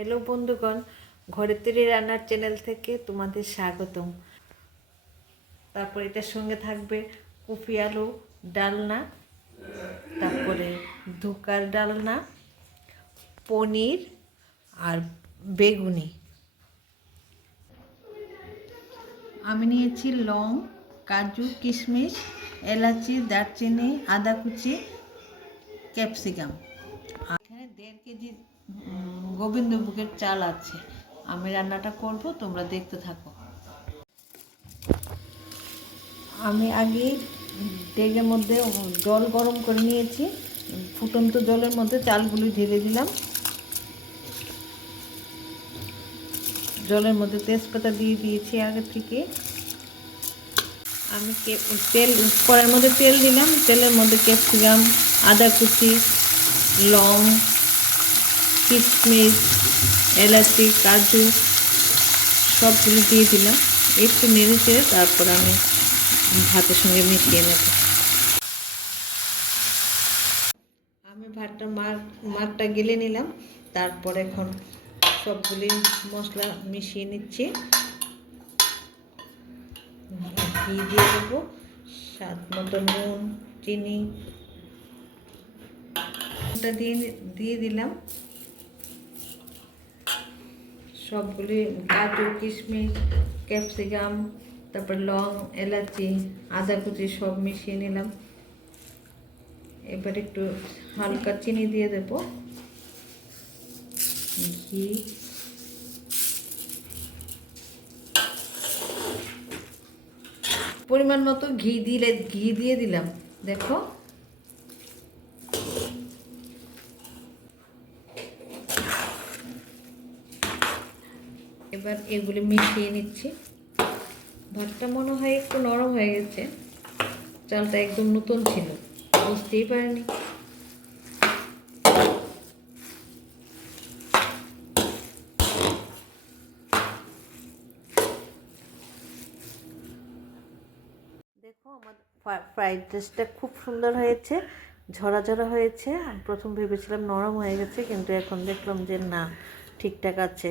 Hello বন্ধুগণ, ঘরের তৈরি রান্নার চ্যানেল থেকে তোমাদের স্বাগতম। তারপর এটার সঙ্গে থাকবে কপি আলু ডালনা, তারপরে ধোকার ডালনা, পনির আর বেগুনি। আমি নিয়েছি লং, কাজু, কিশমিশ, এলাচি, দারচিনি, আদা কুচি, ক্যাপসিকাম। এখানে 1.5 কেজি গোবিন্দভোগের চাল আছে। আমি রান্নাটা করব, তোমরা দেখতে থাকো। আমি আগে ডেগের মধ্যে জল গরম করে নিয়েছি। ফুটন্ত জলের মধ্যে চালগুলি ঢেলে দিলাম। জলের মধ্যে তেজপাতা দিয়ে দিয়েছি আগে থেকে। আমি তেল কড়াইয়ের মধ্যে তেল দিলাম। তেলের মধ্যে ক্যাপসিকাম, আদা কুচি, লং, কিশমিশ, এলাচি, কাজু সবগুলো দিয়ে দিলাম। একটু নেড়ে চেড়ে তারপর আমি ভাতের সঙ্গে মিশিয়ে নেব। আমি ভাতটা মারটা গেলে নিলাম। তারপর এখন সবগুলি মশলা মিশিয়ে নিচ্ছি। ঘি দিয়ে দেবো, স্বাদ মতো নুন, চিনি দিয়ে দিলাম। সবগুলি কাজু, কিশমিশ, ক্যাপসিকাম, তারপর লং, এলাচি, আদা কুচি সব মিশিয়ে নিলাম। এবার একটু হালকা চিনি দিয়ে দেব, ঘি, পরিমাণ মতো ঘি দিয়ে দিলাম। দেখো, এবার এগুলি মিশিয়ে নিচ্ছি। ভাতটা মনে হয় একটু নরম হয়ে গেছে। চালটা একদম নতুন ছিল, বুঝতেই পারিনি। দেখো, আমার ফ্রাইড রাইসটা খুব সুন্দর হয়েছে, ঝরা ঝরা হয়েছে। প্রথম ভেবেছিলাম নরম হয়ে গেছে, কিন্তু এখন দেখলাম যে না, ঠিকঠাক আছে।